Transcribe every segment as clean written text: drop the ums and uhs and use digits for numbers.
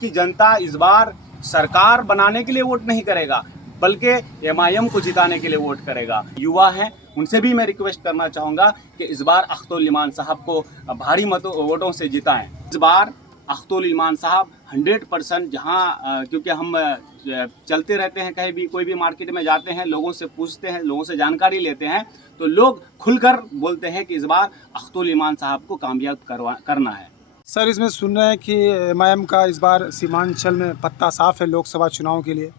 कि जनता इस बार सरकार बनाने के लिए वोट नहीं करेगा, बल्कि एमआईएम को जिताने के लिए वोट करेगा। युवा हैं, उनसे भी मैं रिक्वेस्ट करना चाहूँगा कि इस बार अख्तरुल ईमान साहब को भारी वोटों से जिताएं। इस बार अख्तरुल ईमान साहब 100% जहाँ, क्योंकि हम चलते रहते हैं, कहीं भी कोई भी मार्केट में जाते हैं, लोगों से पूछते हैं, लोगों से जानकारी लेते हैं, तो लोग खुलकर बोलते हैं कि इस बार अख्तरुल ईमान साहब को कामयाब करना है। सर, इसमें सुन रहे हैं कि एमआईएम का इस बार सीमांचल में पत्ता साफ है लोकसभा चुनाव के लिए।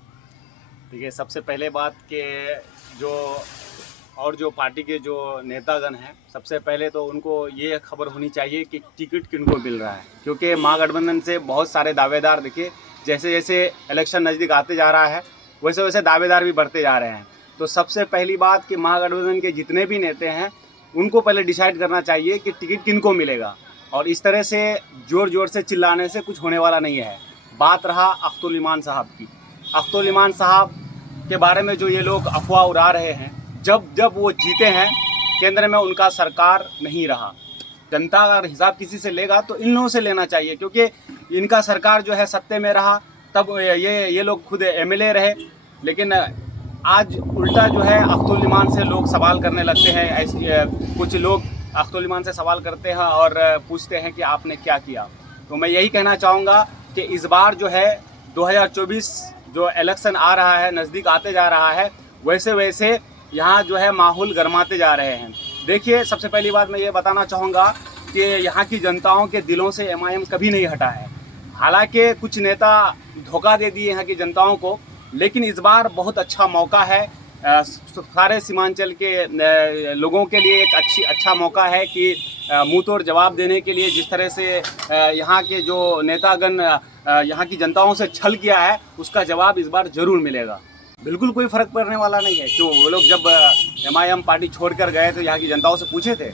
देखिए, सबसे पहले बात के जो पार्टी के जो नेतागण हैं, सबसे पहले तो उनको ये खबर होनी चाहिए कि टिकट किनको मिल रहा है, क्योंकि महागठबंधन से बहुत सारे दावेदार, देखिए जैसे जैसे इलेक्शन नज़दीक आते जा रहा है वैसे वैसे दावेदार भी बढ़ते जा रहे हैं। तो सबसे पहली बात कि महागठबंधन के जितने भी नेता हैं उनको पहले डिसाइड करना चाहिए कि टिकट किनको मिलेगा, और इस तरह से ज़ोर ज़ोर से चिल्लाने से कुछ होने वाला नहीं है। बात रहा अख्तरुल ईमान साहब की, अख्तरुल ईमान साहब के बारे में जो ये लोग अफवाह उड़ा रहे हैं, जब वो जीते हैं केंद्र में उनका सरकार नहीं रहा। जनता अगर हिसाब किसी से लेगा तो इन लोगों से लेना चाहिए, क्योंकि इनका सरकार जो है सत्ते में रहा, तब ये लोग खुद एमएलए रहे, लेकिन आज उल्टा जो है अख्तरुल ईमान से लोग सवाल करने लगते हैं। ऐसे कुछ लोग अख्तरुल ईमान से सवाल करते हैं और पूछते हैं कि आपने क्या किया। तो मैं यही कहना चाहूँगा कि इस बार जो है 2024 जो इलेक्शन आ रहा है, नज़दीक आते जा रहा है, वैसे वैसे यहाँ जो है माहौल गरमाते जा रहे हैं। देखिए, सबसे पहली बात मैं ये बताना चाहूँगा कि यहाँ की जनताओं के दिलों से एमआईएम कभी नहीं हटा है। हालांकि कुछ नेता धोखा दे दिए यहाँ की जनताओं को, लेकिन इस बार बहुत अच्छा मौका है सारे सीमांचल के लोगों के लिए। एक अच्छा मौका है कि मुंह तोड़ जवाब देने के लिए। जिस तरह से यहाँ के जो नेतागण यहाँ की जनताओं से छल किया है, उसका जवाब इस बार जरूर मिलेगा। बिल्कुल कोई फ़र्क पड़ने वाला नहीं है। क्यों, वो लोग जब एमआईएम पार्टी छोड़कर गए तो यहाँ की जनताओं से पूछे थे,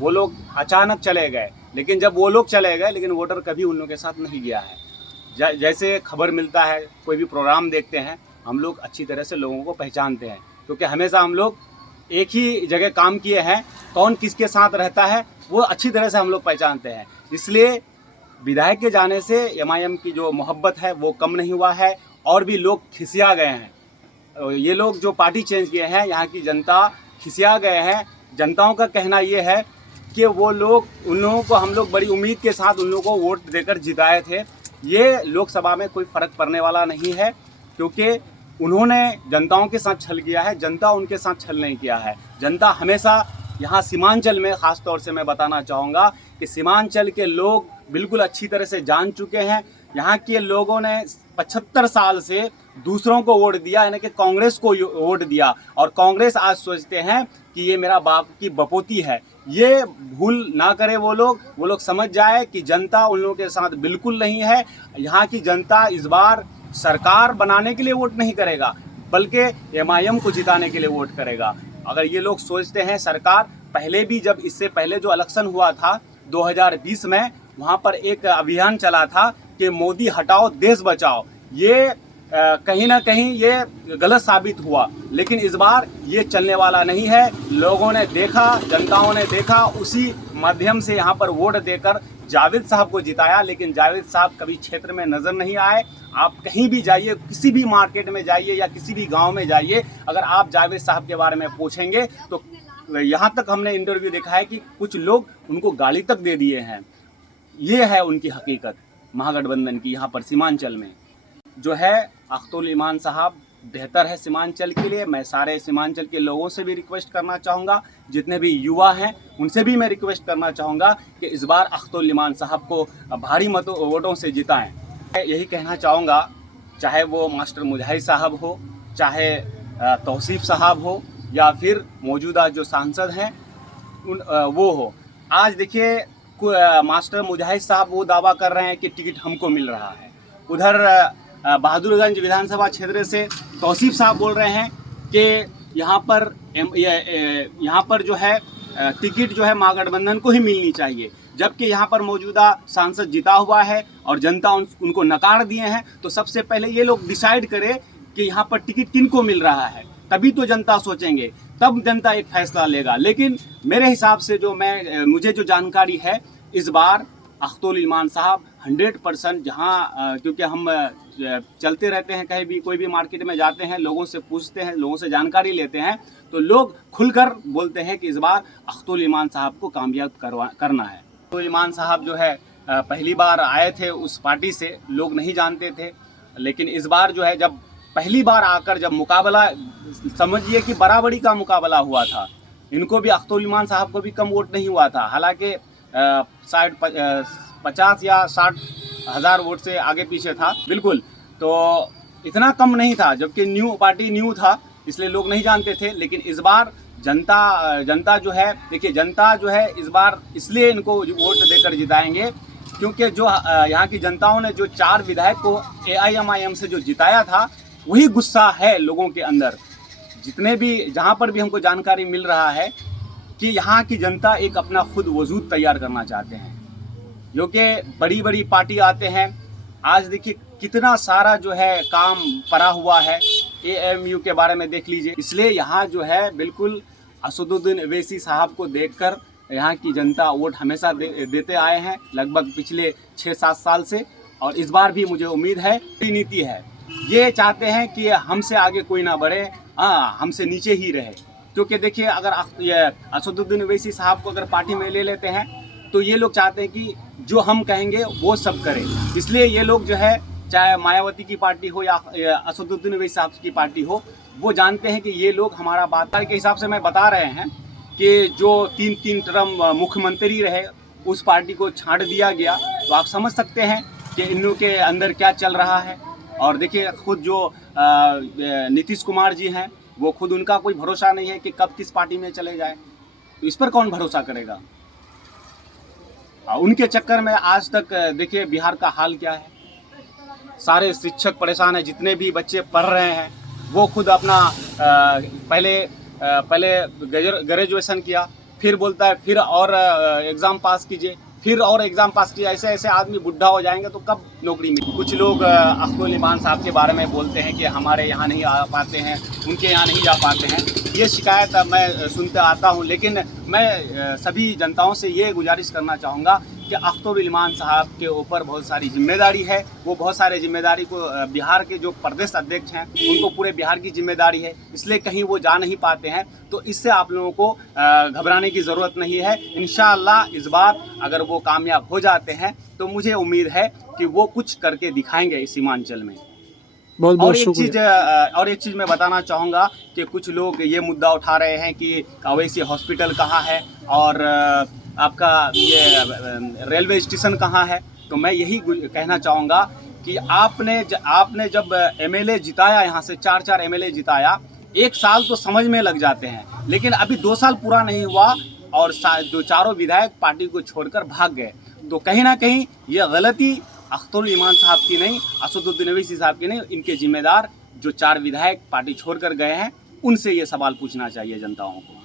वो लोग अचानक चले गए, लेकिन जब वो लोग चले गए, लेकिन वोटर कभी उन लोगों के साथ नहीं गया है। जैसे खबर मिलता है, कोई भी प्रोग्राम देखते हैं, हम लोग अच्छी तरह से लोगों को पहचानते हैं, क्योंकि हमेशा हम लोग एक ही जगह काम किए हैं। कौन किसके साथ रहता है वो अच्छी तरह से हम लोग पहचानते हैं। इसलिए विधायक के जाने से एमआईएम की जो मोहब्बत है वो कम नहीं हुआ है, और भी लोग खिसिया गए हैं। ये लोग जो पार्टी चेंज किए हैं, यहाँ की जनता खिसिया गए हैं। जनताओं का कहना ये है कि वो लोग, उन लोगों को हम लोग बड़ी उम्मीद के साथ उन लोगों को वोट देकर जिताए थे। ये लोकसभा में कोई फ़र्क पड़ने वाला नहीं है, क्योंकि उन्होंने जनताओं के साथ छल किया है, जनता उनके साथ छल नहीं किया है। जनता हमेशा यहाँ सीमांचल में, ख़ास तौर से मैं बताना चाहूँगा कि सीमांचल के लोग बिल्कुल अच्छी तरह से जान चुके हैं। यहाँ के लोगों ने 75 साल से दूसरों को वोट दिया, यानी कि कांग्रेस को वोट दिया, और कांग्रेस आज सोचते हैं कि ये मेरा बाप की बपोती है। ये भूल ना करे वो लोग समझ जाए कि जनता उन लोगों के साथ बिल्कुल नहीं है। यहाँ की जनता इस बार सरकार बनाने के लिए वोट नहीं करेगा, बल्कि एमआईएम को जिताने के लिए वोट करेगा। अगर ये लोग सोचते हैं, सरकार पहले भी, जब इससे पहले जो इलेक्शन हुआ था 2020 में, वहाँ पर एक अभियान चला था कि मोदी हटाओ देश बचाओ। ये कहीं ना कहीं ये गलत साबित हुआ, लेकिन इस बार ये चलने वाला नहीं है। लोगों ने देखा, जनताओं ने देखा, उसी माध्यम से यहाँ पर वोट देकर जावेद साहब को जिताया। लेकिन जावेद साहब कभी क्षेत्र में नज़र नहीं आए। आप कहीं भी जाइए, किसी भी मार्केट में जाइए या किसी भी गांव में जाइए, अगर आप जावेद साहब के बारे में पूछेंगे तो यहाँ तक हमने इंटरव्यू देखा है कि कुछ लोग उनको गाली तक दे दिए हैं। ये है उनकी हकीकत महागठबंधन की। यहाँ पर सीमांचल में जो है अख्तरुल ईमान साहब बेहतर है सीमांचल के लिए। मैं सारे सीमांचल के लोगों से भी रिक्वेस्ट करना चाहूँगा, जितने भी युवा हैं उनसे भी मैं रिक्वेस्ट करना चाहूँगा कि इस बार अख्तरुल ईमान साहब को भारी वोटों से जिताएं। यही कहना चाहूँगा, चाहे वो मास्टर मुजाहिद साहब हो, चाहे तौसीफ साहब हो, या फिर मौजूदा जो सांसद हैं वो हो। आज देखिए, मास्टर मुजाहिद साहब वो दावा कर रहे हैं कि टिकट हमको मिल रहा है। उधर बहादुरगंज विधानसभा क्षेत्र से तौसीफ साहब बोल रहे हैं कि यहाँ पर जो है टिकट जो है महागठबंधन को ही मिलनी चाहिए, जबकि यहाँ पर मौजूदा सांसद जीता हुआ है और जनता उनको नकार दिए हैं। तो सबसे पहले ये लोग डिसाइड करें कि यहाँ पर टिकट किनको मिल रहा है, तभी तो जनता सोचेंगे, तब जनता एक फैसला लेगा। लेकिन मेरे हिसाब से मुझे जो जानकारी है, इस बार अख्तरुल ईमान साहब 100% जहाँ क्योंकि हम चलते रहते हैं, कहीं भी कोई भी मार्केट में जाते हैं, लोगों से पूछते हैं, लोगों से जानकारी लेते हैं, तो लोग खुलकर बोलते हैं कि इस बार अख्तरुल ईमान साहब को कामयाब करना है। अख्तरुल ईमान साहब जो है पहली बार आए थे उस पार्टी से, लोग नहीं जानते थे, लेकिन इस बार जो है जब पहली बार आकर जब मुकाबला, समझिए कि बराबरी का मुकाबला हुआ था, इनको भी अख्तरुल ईमान साहब को भी कम वोट नहीं हुआ था, हालांकि शायद 50 या 60 हज़ार वोट से आगे पीछे था बिल्कुल, तो इतना कम नहीं था, जबकि पार्टी न्यू था इसलिए लोग नहीं जानते थे। लेकिन इस बार जनता जो है, देखिए जनता जो है इस बार इसलिए इनको वोट देकर जिताएंगे क्योंकि जो यहाँ की जनताओं ने जो 4 विधायक को AIMIM से जो जिताया था, वही गुस्सा है लोगों के अंदर। जितने भी जहाँ पर भी हमको जानकारी मिल रहा है कि यहाँ की जनता एक अपना खुद वजूद तैयार करना चाहते हैं, जो कि बड़ी बड़ी पार्टी आते हैं। आज देखिए कितना सारा जो है काम पड़ा हुआ है, AMU के बारे में देख लीजिए। इसलिए यहाँ जो है बिल्कुल असदुद्दीन ओवैसी साहब को देखकर यहाँ की जनता वोट हमेशा देते आए हैं, लगभग पिछले 6-7 साल से, और इस बार भी मुझे उम्मीद है। नीति है, ये चाहते हैं कि हमसे आगे कोई ना बढ़े, हमसे नीचे ही रहे। क्योंकि देखिए अगर ये असदुद्दीन ओवैसी साहब को अगर पार्टी में ले लेते हैं तो ये लोग चाहते हैं कि जो हम कहेंगे वो सब करें। इसलिए ये लोग जो है, चाहे मायावती की पार्टी हो या असदुद्दीन ओवैसी साहब की पार्टी हो, वो जानते हैं कि ये लोग हमारा बात के हिसाब से मैं बता रहे हैं कि जो 3 टर्म मुख्यमंत्री रहे उस पार्टी को छांट दिया गया, तो आप समझ सकते हैं कि इन के अंदर क्या चल रहा है। और देखिए खुद जो नीतीश कुमार जी हैं, वो खुद उनका कोई भरोसा नहीं है कि कब किस पार्टी में चले जाए, तो इस पर कौन भरोसा करेगा। उनके चक्कर में आज तक देखिए बिहार का हाल क्या है, सारे शिक्षक परेशान हैं, जितने भी बच्चे पढ़ रहे हैं वो खुद अपना पहले ग्रेजुएशन किया, फिर बोलता है फिर और एग्ज़ाम पास कीजिए, फिर और एग्ज़ाम पास किया, ऐसे ऐसे आदमी बुढ़ा हो जाएंगे तो कब नौकरी मिलेगी। कुछ लोग अख्तरुल ईमान साहब के बारे में बोलते हैं कि हमारे यहाँ नहीं आ पाते हैं, उनके यहाँ नहीं जा पाते हैं, ये शिकायत मैं सुनते आता हूँ। लेकिन मैं सभी जनताओं से ये गुजारिश करना चाहूँगा कि अख्तरुल ईमान साहब के ऊपर बहुत सारी जिम्मेदारी है, वो बहुत सारे जिम्मेदारी को बिहार के जो प्रदेश अध्यक्ष हैं उनको पूरे बिहार की जिम्मेदारी है, इसलिए कहीं वो जा नहीं पाते हैं। तो इससे आप लोगों को घबराने की ज़रूरत नहीं है। इंशाअल्लाह इस बार अगर वो कामयाब हो जाते हैं तो मुझे उम्मीद है कि वो कुछ करके दिखाएंगे इस सीमांचल में। और एक चीज़ मैं बताना चाहूँगा कि कुछ लोग ये मुद्दा उठा रहे हैं कि ओवैसी हॉस्पिटल कहाँ है और आपका ये रेलवे स्टेशन कहाँ है। तो मैं यही कहना चाहूँगा कि आपने जब MLA जिताया, यहाँ से 4 MLA जिताया, 1 साल तो समझ में लग जाते हैं, लेकिन अभी 2 साल पूरा नहीं हुआ और 4 विधायक पार्टी को छोड़कर भाग गए। तो कहीं ना कहीं ये गलती अख्तरुल ईमान साहब की नहीं, असदुद्दीन ओवैसी साहब की नहीं, इनके जिम्मेदार जो 4 विधायक पार्टी छोड़कर गए हैं, उनसे ये सवाल पूछना चाहिए जनताओं को।